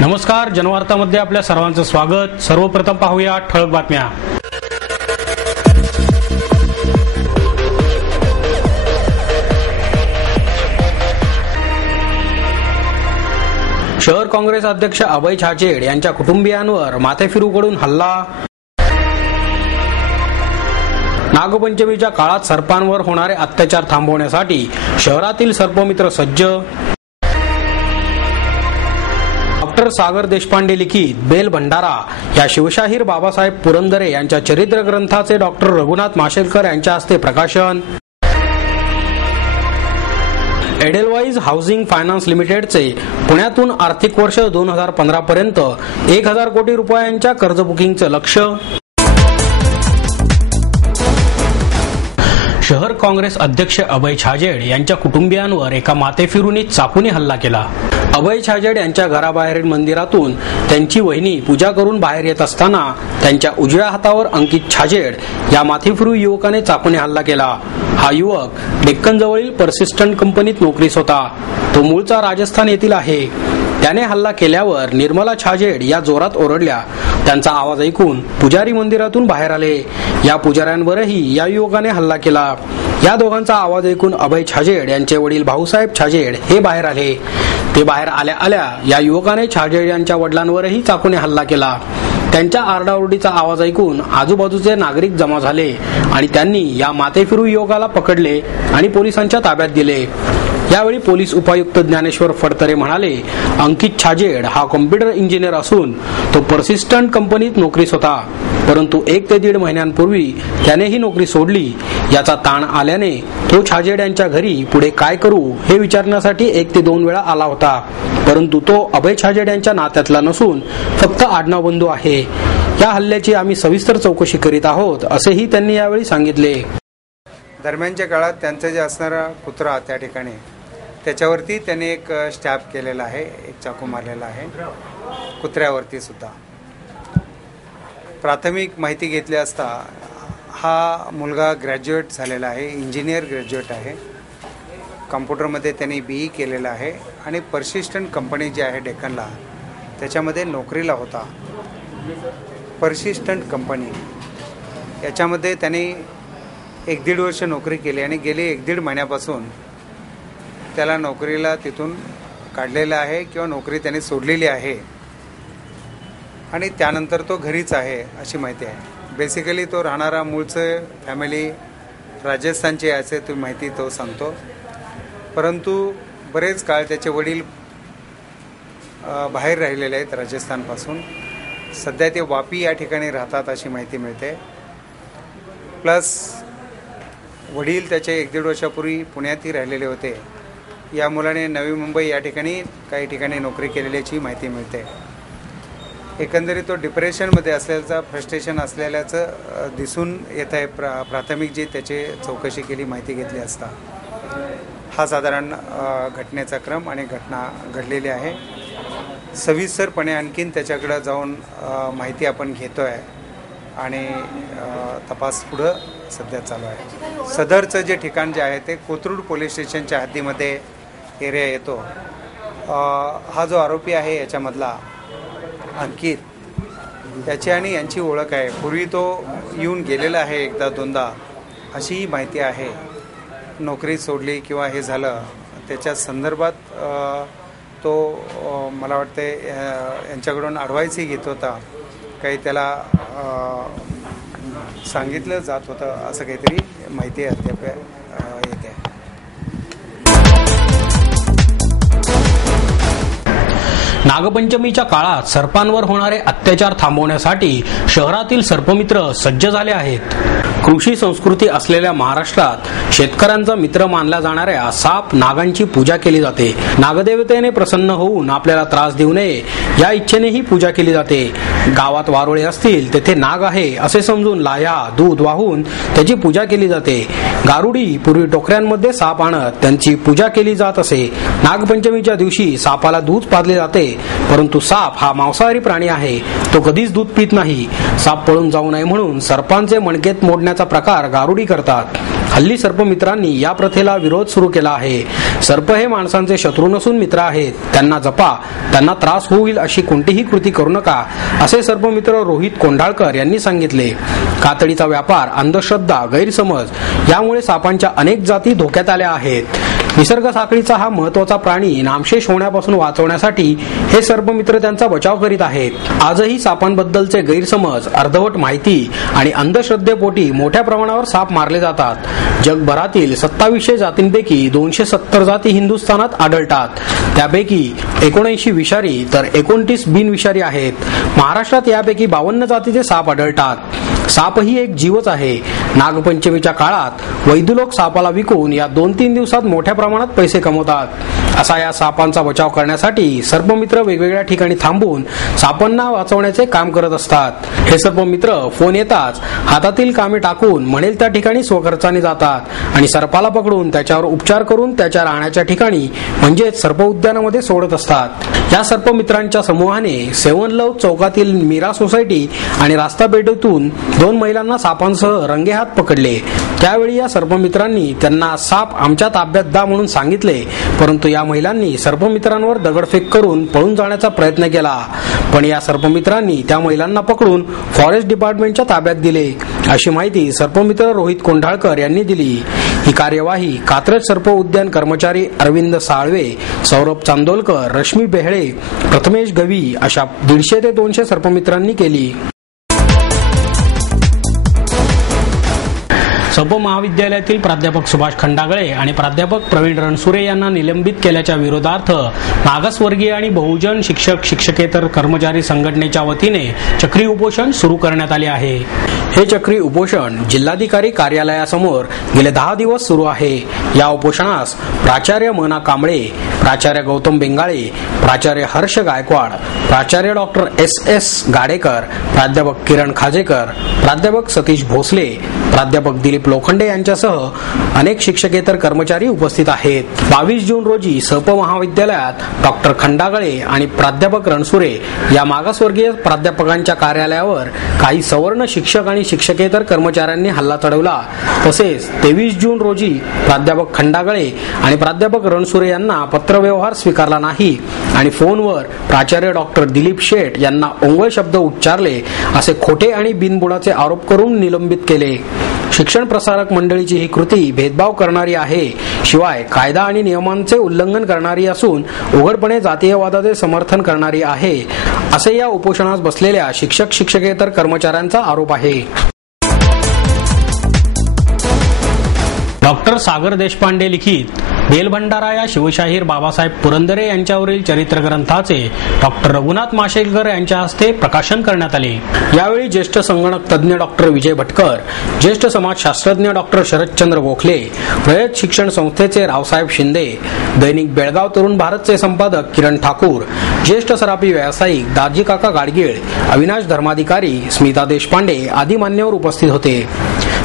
नमस्कार, जनवार्तामध्ये आपल्या सर्वांचं स्वागत। सर्वप्रथम पाहूया ठळक बातम्या। शहर काँग्रेस अध्यक्ष अभय छाजेड यांच्या कुटुंबियांवर माथेफिरूकडून हल्ला। नागपंचमीच्या काळात सर्पांवर होणारे अत्याचार थांबवण्यासाठी शहरातील सर्पमित्र सज्ज। डॉक्टर सागर देशपांडे लिखित बेल भंडारा या शिवशाहीर बाबासाहेब पुरंदरे यांच्या चरित्र ग्रंथाचे डॉक्टर रघुनाथ माशेलकर यांच्या हस्ते प्रकाशन। एडेलवाइज हाऊसिंग फायनान्स लिमिटेडचे पुण्यातून आर्थिक वर्ष 2015 पर्यंत 1000 कोटी रुपयांच्या कर्ज बुकिंगचं लक्ष्य। शहर काँग्रेस अध्यक्ष अभय छाजेड यांच्या कुटुंबियांवर एका माथेफिरूंनी चाकूने हल्ला केला। अभय छाजेड यांच्या घराबाहेरील मंदिरातून त्यांची वहिनी पूजा करून बाहेर येत असताना त्यांच्या उजव्या हातावर अंकित छाजेड या माथेफिरू युवकाने चाकूने हल्ला केला। हा युवक डेक्कन जवळील पर्सिस्टंट कंपनीत नोकरीस होता। तो मूळचा राजस्थान येथील आहे। त्याने हल्ला केल्यावर निर्मला छाजेड या जोरात ओरडल्या। त्यांचा आवाज ऐकून पुजारी मंदिरातून बाहेर आले। या पुजाऱ्यांवरही या युवकाने हल्ला केला। या दोघांचा आवाज ऐकून अभय छाजेड यांचे वडील भाऊसाहेब छाजेड हे बाहेर आले। ते बाहेर आल्या आल्या या युवकाने छाजेड यांच्या वडिलांवरही चाकूने हल्ला केला। त्यांच्या आरडाओरडीचा आवाज ऐकून आजूबाजूचे नागरिक जमा झाले आणि त्यांनी या माथेफिरू युवकाला पकडले आणि पोलिसांच्या ताब्यात दिले। यावेळी पोलीस उपायुक्त ज्ञानेश्वर फडतरे म्हणाले, अंकित छाजेड हा कॉम्प्युटर इंजिनियर असून तो पर्सिस्टंट कंपनीत नोकरीस होता, परंतु 1 ते 1.5 महिन्यांपूर्वी त्याने ही नोकरी सोडली। याचा ताण आल्याने तो छाजेड यांच्या घरी पुढे काय करू हे विचारण्यासाठी 1 ते 2 वेळा आला होता, परंतु तो अभय छाजेड यांच्या नात्यातला नसून फक्त आडनाव बंधू आहे। या हल्ल्याची आम्ही सविस्तर चौकशी करीत आहोत असेही त्यांनी यावेळी सांगितले। दरम्यानच्या काळात त्यांचा जे असणारा कुत्रा त्या ठिकाणी त्याच्यावरती त्याने एक स्टॅब केलेला आहे, एक चाकू मारलेला आहे कुत्र्यावरती सुद्धा। प्राथमिक माहिती घेतली असता हा मुलगा ग्रॅज्युएट झालेला आहे, इंजिनियर ग्रॅज्युएट आहे। कॉम्प्युटरमध्ये त्यांनी BE केलेला आहे आणि पर्सिस्टंट कंपनी जी आहे डेक्कनला त्याच्यामध्ये नोकरीला होता। पर्सिस्टंट कंपनी याच्यामध्ये त्यांनी 1-1.5 वर्ष नोकरी केली आणि गेली 1-1.5 महिन्यापासून त्याला नोकरीला तिथून काढलेलं आहे किंवा नोकरी त्याने सोडलेली आहे आणि त्यानंतर तो घरीच आहे अशी माहिती आहे। बेसिकली तो राहणारा मूळचं फॅमिली राजस्थानची आहे ती माहिती तो सांगतो, परंतु बरेच काळ त्याचे वडील बाहेर राहिलेले आहेत राजस्थानपासून। सध्या ते वापी या ठिकाणी राहतात अशी माहिती मिळते। प्लस वडील त्याचे 1-1.5 वर्षापूर्वी पुण्यातही राहिलेले होते। या मुलाने नवी मुंबई या ठिकाणी काही ठिकाणी नोकरी केलेल्याची माहिती मिळते। एकंदरीत तो डिप्रेशनमध्ये असल्याचं, फ्रस्ट्रेशन असलेल्याचं दिसून येत आहे। प्राथमिक जी त्याची चौकशी केली, माहिती घेतली असता हा साधारण घटनेचा क्रम आणि घटना घडलेली आहे। सविस्तरपणे आणखीन त्याच्याकडे जाऊन माहिती आपण घेतो आहे आणि तपास पुढं सध्या चालू आहे। सदरचं जे ठिकाण जे आहे ते कोथरूड पोलीस स्टेशनच्या हद्दीमध्ये एरिया येतो। हा जो आरोपी आहे याच्यामधला अंकित, त्याची आणि यांची ओळख आहे। पूर्वी तो येऊन गेलेला आहे 1-2दा अशी माहिती आहे। नोकरी सोडली किंवा हे झालं त्याच्या संदर्भात तो मला वाटते यांच्याकडून ॲडवाईसही घेत होता, काही त्याला सांगितलं जात होतं असं काहीतरी माहिती अद्याप येते। नागपंचमीच्या काळात सर्पांवर होणारे अत्याचार थांबवण्यासाठी शहरातील सर्पमित्र सज्ज झाले आहेत। कृषी संस्कृती असलेल्या महाराष्ट्रात शेतकऱ्यांचा मित्र मानला जाणाऱ्या साप नागांची पूजा केली जाते। नागदेवतेने प्रसन्न होऊन आपल्याला त्रास देऊ नये या इच्छेने ही पूजा केली जाते। गावात वारुळे असतील तेथे नाग आहे असे समजून लाह्या दूध वाहून त्याची पूजा केली जाते। गारुडी पूर्वी टोकऱ्यांमध्ये साप आणत त्यांची पूजा केली जात असे। नागपंचमीच्या दिवशी सापाला दूध पाजले जाते, परंतु साप हा मांसाहारी प्राणी आहे, तो कधीच दूध पित नाही। साप पळून जाऊ नये म्हणून सर्पांचे मणकेत मोडण्याचा प्रकार गारुडी करतात। हल्ली सर्पमित्रांनी या प्रथेला विरोध सुरू केला आहे. सर्प हे माणसांचे शत्रू नसून मित्र आहेत. त्यांना जपा, त्यांना त्रास होईल अशी कोणतीही कृती करू नका, असे सर्पमित्र रोहित कोंढाळकर यांनी सांगितले. कातडीचा व्यापार, अंधश्रद्धा, गैरसमज यामुळे सापांच्या अनेक जाती धोक्यात आल्या आहेत. निसर्ग साखळीचा हा महत्त्वाचा प्राणी नामशेष होण्यापासून वाचवण्यासाठी हे सर्पमित्र त्यांचा बचाव करीत आहेत. आजही सापांबद्दलचे गैरसमज, अर्धवट माहिती आणि अंधश्रद्धेपोटी मोठ्या प्रमाणावर साप मारले जातात. जगभरातील 2700 जातींपैकी 270 जाती हिंदुस्थानात आढळतात. त्यापैकी 79 विषारी तर 29 बिनविषारी आहेत. महाराष्ट्रात यापैकी 52 जातीचे साप आढळतात. साप ही एक जीवच आहे. नागपंचमीच्या काळात वैद्य लोक सापाला विकून या 2-3 दिवसात मोठ्या प्रमाणात पैसे कमवतात. असा या सापांचा बचाव करण्यासाठी सर्पमित्र वेगवेगळ्या ठिकाणी थांबून सापांना वाचवण्याचे काम करत असतात. हे सर्पमित्र फोन येताच हातातील कामे टाकून म्हणेल त्या ठिकाणी स्वखर्चाने जातात आणि सर्पाला पकडून त्याच्यावर उपचार करून त्याच्या राहण्याच्या ठिकाणी म्हणजेच सर्प उद्यानामध्ये सोडत असतात. या सर्पमित्रांच्या समूहाने 7 लव चौकातील मीरा सोसायटी आणि रास्ता पेठेतून 2 महिलांना सापांसह रंगेहात पकडले. त्यावेळी या सर्पमित्रांनी त्यांना साप आमच्या ताब्यात दा म्हणून सांगितले, परंतु या महिलांनी सर्पमित्रांवर दगडफेक करून पळून जाण्याचा प्रयत्न केला. पण या सर्पमित्रांनी त्या महिलांना पकडून फॉरेस्ट डिपार्टमेंटच्या ताब्यात दिले, अशी माहिती सर्पमित्र रोहित कोंढाळकर यांनी दिली. ही कार्यवाही कात्रज सर्प उद्यान कर्मचारी अरविंद साळवे, सौरभ चांदोलकर, रश्मी बेहळे, प्रथमेश गवी अशा 150 ते 200 सर्पमित्रांनी केली. सर्प महाविद्यालयातील प्राध्यापक सुभाष खंडागळे आणि प्राध्यापक प्रवीण रणसुरे यांना निलंबित केल्याच्या विरोधार्थ मागासवर्गीय आणि बहुजन शिक्षक शिक्षकेतर कर्मचारी संघटनेच्या वतीने चक्री उपोषण सुरू करण्यात आले आहे. हे चक्री उपोषण जिल्हाधिकारी कार्यालयासमोर गेले 10 दिवस सुरू आहे. या उपोषणास प्राचार्य मना कांबळे, प्राचार्य गौतम बेंगाळे, प्राचार्य हर्ष गायकवाड, प्राचार्य डॉक्टर SS गाडेकर, प्राध्यापक किरण खाजेकर, प्राध्यापक सतीश भोसले, प्राध्यापक दिलीप लोखंडे यांच्यासह अनेक शिक्षकेतर कर्मचारी उपस्थित आहेत. 22 जून रोजी सर्प महाविद्यालयात डॉक्टर खंडागळे आणि प्राध्यापक रणसुरे या मागासवर्गीय प्राध्यापकांच्या कार्यालयावर काही सवर्ण शिक्षक आणि शिक्षकेतर कर्मचाऱ्यांनी हल्ला चढवला. तसेच 23 जून रोजी प्राध्यापक खंडागळे आणि प्राध्यापक रणसुरे यांना पत्रव्यवहार स्वीकारला नाही आणि फोनवर प्राचार्य डॉक्टर दिलीप शेठ यांना ओंगळ शब्द उच्चारले असे खोटे आणि बिनबुडाचे आरोप करून निलंबित केले. शिक्षण प्रसारक मंडळीची ही कृती भेदभाव करणारी आहे, शिवाय कायदा आणि नियमांचे उल्लंघन करणारी असून उघडपणे जातीयवादाचे समर्थन करणारी आहे, असे या उपोषणास बसलेल्या शिक्षक शिक्षकेतर कर्मचाऱ्यांचा आरोप आहे. डॉक्टर सागर देशपांडे लिखित बेलभंडारा या शिवशाहीर बाबासाहेब पुरंदरे यांच्यावरील चरित्र ग्रंथाचे डॉक्टर रघुनाथ माशेलकर यांच्या हस्ते प्रकाशन करण्यात आले. यावेळी ज्येष्ठ संगणक तज्ज्ञ डॉक्टर विजय भटकर, ज्येष्ठ समाजशास्त्रज्ञ डॉक्टर शरदचंद्र गोखले, रयत शिक्षण संस्थेचे रावसाहेब शिंदे, दैनिक बेळगाव तरुण भारतचे संपादक किरण ठाकूर, ज्येष्ठ सराफी व्यावसायिक दाजी काका गाडगीळ, अविनाश धर्माधिकारी, स्मिता देशपांडे आदी मान्यवर उपस्थित होते.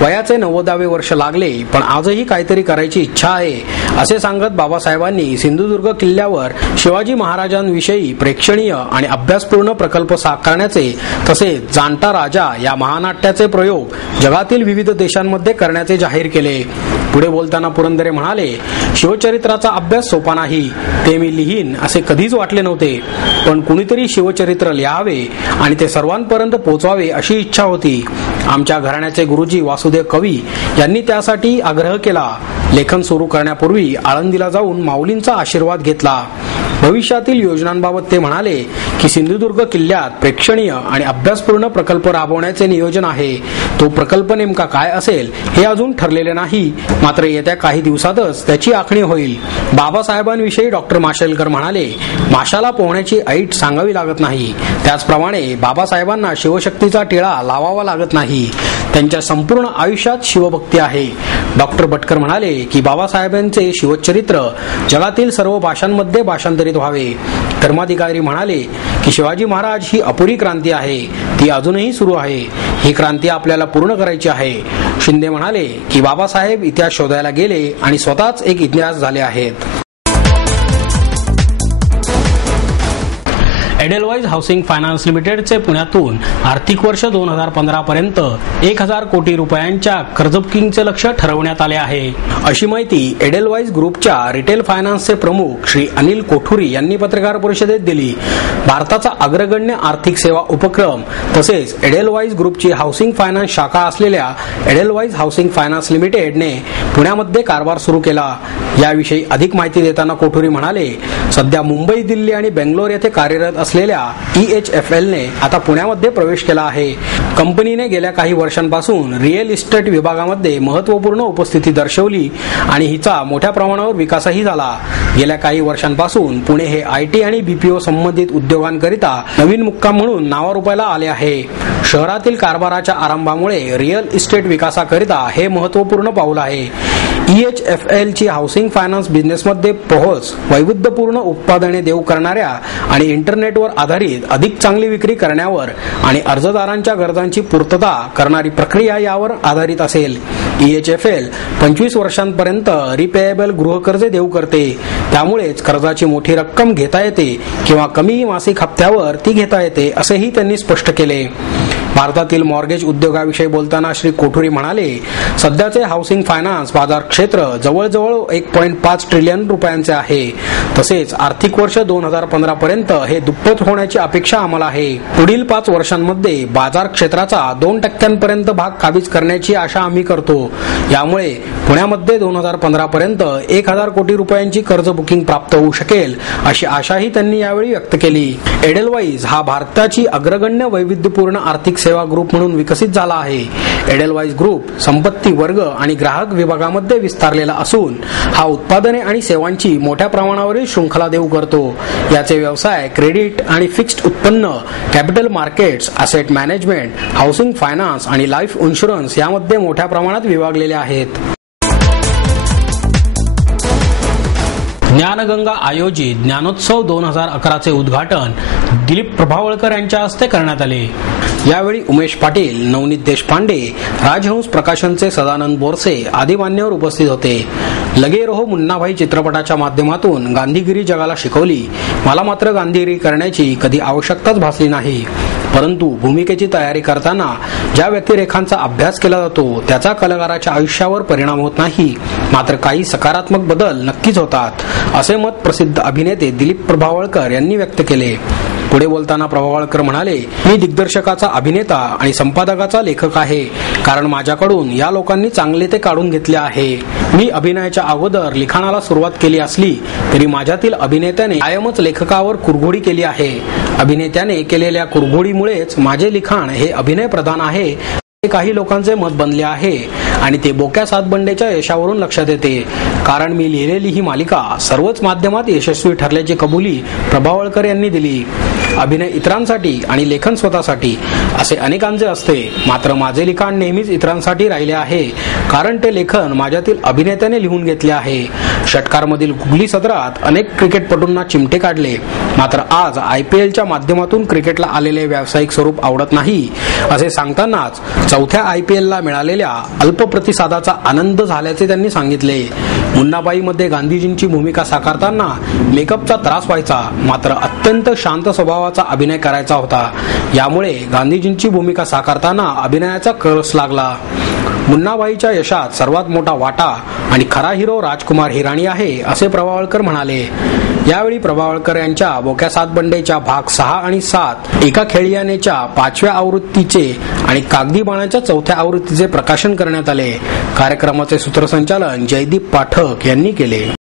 वयाचे 90वे वर्ष लागले, पण आजही काहीतरी करायची इच्छा आहे, असे सांगत बाबासाहेबांनी सिंधुदुर्ग किल्ल्यावर शिवाजी महाराजांविषयी प्रेक्षणीय आणि अभ्यासपूर्ण प्रकल्प साकारण्याचे तसेच जाणता राजा या महानाट्याचे प्रयोग जगातील विविध देशांमध्ये करण्याचे जाहीर केले. पुढे बोलताना पुरंदरे म्हणाले, शिवचरित्राचा अभ्यास सोपा नाही, ते मी लिहीन असे कधीच वाटले नव्हते, पण कुणीतरी शिवचरित्र लिहावे आणि ते सर्वांपर्यंत पोहोचवावे अशी इच्छा होती. आमच्या घराण्याचे गुरुजी वासुदेव कवी यांनी त्यासाठी आग्रह केला. लेखन सुरू करण्यापूर्वी आळंदीला जाऊन माऊलींचा आशीर्वाद घेतला. भविष्यातील योजनांबाबत ते म्हणाले की सिंधुदुर्ग किल्ल्यात प्रेक्षणीय आणि अभ्यासपूर्ण प्रकल्प राबवण्याचे नियोजन आहे. तो प्रकल्प नेमका काय असेल हे अजून ठरलेले नाही, मात्र येत्या काही दिवसातच त्याची आखणी होईल. बाबासाहेबांविषयी डॉक्टर माशेलकर म्हणाले, माशाला पोहण्याची ऐट सांगावी लागत नाही, त्याचप्रमाणे बाबासाहेबांना शिवशक्तीचा टिळा लावावा लागत नाही. त्यांच्या संपूर्ण आयुष्यात शिवभक्ती आहे. डॉक्टर भटकर म्हणाले की बाबासाहेबांचे शिवचरित्र जगातील सर्व भाषांमध्ये भाषांतरित व्हावे. धर्माधिकारी म्हणाले की शिवाजी महाराज ही अपुरी क्रांती आहे, ती अजूनही सुरू आहे. ही क्रांती आपल्याला पूर्ण करायची आहे. शिंदे म्हणाले की बाबासाहेब इतिहास शोधायला गेले आणि स्वतःच एक इतिहास झाले आहेत. एडेलवाइज हाऊसिंग फायनान्स लिमिटेडचे पुण्यातून आर्थिक वर्ष 2015 पर्यंत 1000 कोटी रुपयांच्या कर्ज बुकिंगचे लक्ष्य ठरवण्यात आले आहे, अशी माहिती एडेलवाइज ग्रुपच्या रिटेल फायनान्सचे प्रमुख श्री अनिल कोठुरी यांनी पत्रकार परिषदेत दिली. भारताचा अग्रगण्य आर्थिक सेवा उपक्रम तसेच एडेलवाइज ग्रुपची हाऊसिंग फायनान्स शाखा असलेल्या एडेलवाइज हाऊसिंग फायनान्स लिमिटेडने पुण्यामध्ये कारभार सुरू केला. याविषयी अधिक माहिती देताना कोठुरी म्हणाले, सध्या मुंबई, दिल्ली आणि बेंगलोर येथे कार्यरत असलेल्या EHFLने आता पुण्यामध्ये प्रवेश केला आहे. कंपनीने गेल्या काही वर्षांपासून रिअल इस्टेट विभागामध्ये महत्त्वपूर्ण उपस्थिती दर्शवली आणि हिचा मोठ्या प्रमाणावर विकासही झाला. गेल्या काही वर्षांपासून पुणे हे IT आणि BPO संबंधित उद्योगांकरिता नवीन मुक्काम म्हणून नावारूपाला आले आहे. शहरातील कारभाराच्या आरंभामुळे रिअल इस्टेट विकासाकरिता हे महत्त्वपूर्ण पाऊल आहे. EHFLची हाऊसिंग फायनान्स बिझनेसमध्ये पोहोच, वैविध्यपूर्ण उत्पादने देऊ करणाऱ्या आणि इंटरनेटवर आधारित अधिक चांगली विक्री करण्यावर आणि अर्जदारांच्या गरजांची पूर्तता करणारी प्रक्रिया यावर आधारित असेल. EHFL 25 वर्षांपर्यंत रिपेएबल गृहकर्जे देऊ करते. त्यामुळेच कर्जाची मोठी रक्कम घेता येते किंवा कमी मासिक हप्त्यावर ती घेता येते, असेही त्यांनी स्पष्ट केले. भारतातील मॉर्गेज उद्योगाविषयी बोलताना श्री कोठुरी म्हणाले, सध्याचे हाऊसिंग फायनान्स बाजार क्षेत्र जवळजवळ 1.5 ट्रिलियन रुपयांचे आहे. तसेच आर्थिक वर्ष 2015 पर्यंत हे दुप्पट होण्याची अपेक्षा आम्हाला आहे. पुढील 5 वर्षांमध्ये बाजार क्षेत्राचा 2% भाग काबीज करण्याची आशा आम्ही करतो. यामुळे पुण्यामध्ये 2015 पर्यंत 1000 कोटी रुपयांची कर्ज बुकिंग प्राप्त होऊ शकेल, अशी आशाही त्यांनी यावेळी व्यक्त केली. एडेलवाइज हा भारताची अग्रगण्य वैविध्यपूर्ण आर्थिक सेवा ग्रुप म्हणून विकसित झाला आहे. एडेलवाइज ग्रुप संपत्ती वर्ग आणि ग्राहक विभागामध्ये विस्तारलेला असून हा उत्पादने आणि सेवांची मोठ्या प्रमाणावरील शृंखला देऊ करतो. याचे व्यवसाय क्रेडिट आणि फिक्स्ड उत्पन्न, capital markets, asset management, housing finance आणि लाईफ इन्शुरन्स यामध्ये मोठ्या प्रमाणात विभागलेले आहेत. ज्ञानगंगा आयोजित ज्ञानोत्सव 2011चे उद्घाटन दिलीप प्रभावळकर यांच्या हस्ते करण्यात आले. यावेळी उमेश पाटील, नवनीत देशपांडे, राजहंस प्रकाशनचे सदानंद बोरसे आदी मान्यवर उपस्थित होते. लगे रहो मुन्नाभाई चित्रपटाच्या माध्यमातून गांधीगिरी जगाला शिकवली. मला मात्र गांधीगिरी करण्याची कधी आवश्यकताच भासली नाही. परंतु भूमिकेची तयारी करताना ज्या व्यक्तिरेखांचा अभ्यास केला जातो त्याचा कलाकाराच्या आयुष्यावर परिणाम होत नाही, मात्र काही सकारात्मक बदल नक्कीच होतात, असे मत प्रसिद्ध अभिनेते दिलीप प्रभावळकर यांनी व्यक्त केले. पुढे बोलताना प्रभावळकर म्हणाले, मी दिग्दर्शकाचा अभिनेता आणि संपादकाचा लेखक आहे, कारण माझ्याकडून या लोकांनी चांगले ते काढून घेतले आहे. मी अभिनयाच्या अगोदर लिखाणाला सुरुवात केली असली तरी माझ्यातील अभिनेत्याने कायमच लेखकावर कुरघोडी केली आहे. अभिनेत्याने केलेल्या कुरघोडीमुळेच माझे लिखाण हे अभिनय प्रधान आहे, काही लोकांचे मत बनले आहे आणि ते बोक्या सातबंडेच्या यशावरून लक्षात येते. कारण मी लिहिलेली ही मालिका सर्वच माध्यमात यशस्वी ठरल्याची कबुली प्रभावळकर यांनी दिली. अभिनय इतरांसाठी आणि लेखन स्वतःसाठी असे अनेकांचे असते, मात्र माझे लिखाण नेहमीच इतरांसाठी राहिले आहे, कारण ते लेखन माझ्यातील अभिनेत्याने लिहून घेतले आहे. षटकारमधील गुगली सदरात अनेक क्रिकेटपटूंना चिमटे काढले, मात्र आज IPLच्या माध्यमातून क्रिकेटला आलेले व्यावसायिक स्वरूप आवडत नाही, असे सांगतानाच 4थ्या IPLला मिळालेल्या अल्प प्रतिसादाचा आनंद झाल्याचे त्यांनी सांगितले. मुन्नाबाईमध्ये गांधीजींची भूमिका साकारताना मेकअपचा त्रास व्हायचा, मात्र अत्यंत शांत स्वभावाचा अभिनय करायचा होता. यामुळे गांधीजींची भूमिका साकारताना अभिनयाचा कळस लागला. मुन्नाबाईच्या यशात सर्वात मोठा वाटा आणि खरा हिरो राजकुमार हिराणी आहे, असे प्रभावळकर म्हणाले. यावेळी प्रभावळकर यांच्या बोक्या सातबंडेच्या भाग 6 आणि 7, एका खेळियानेच्या 5व्या आवृत्तीचे आणि कागदी बाणाच्या 4थ्या आवृत्तीचे प्रकाशन करण्यात आले. कार्यक्रमाचे सूत्रसंचालन जयदीप पाठक यांनी केले.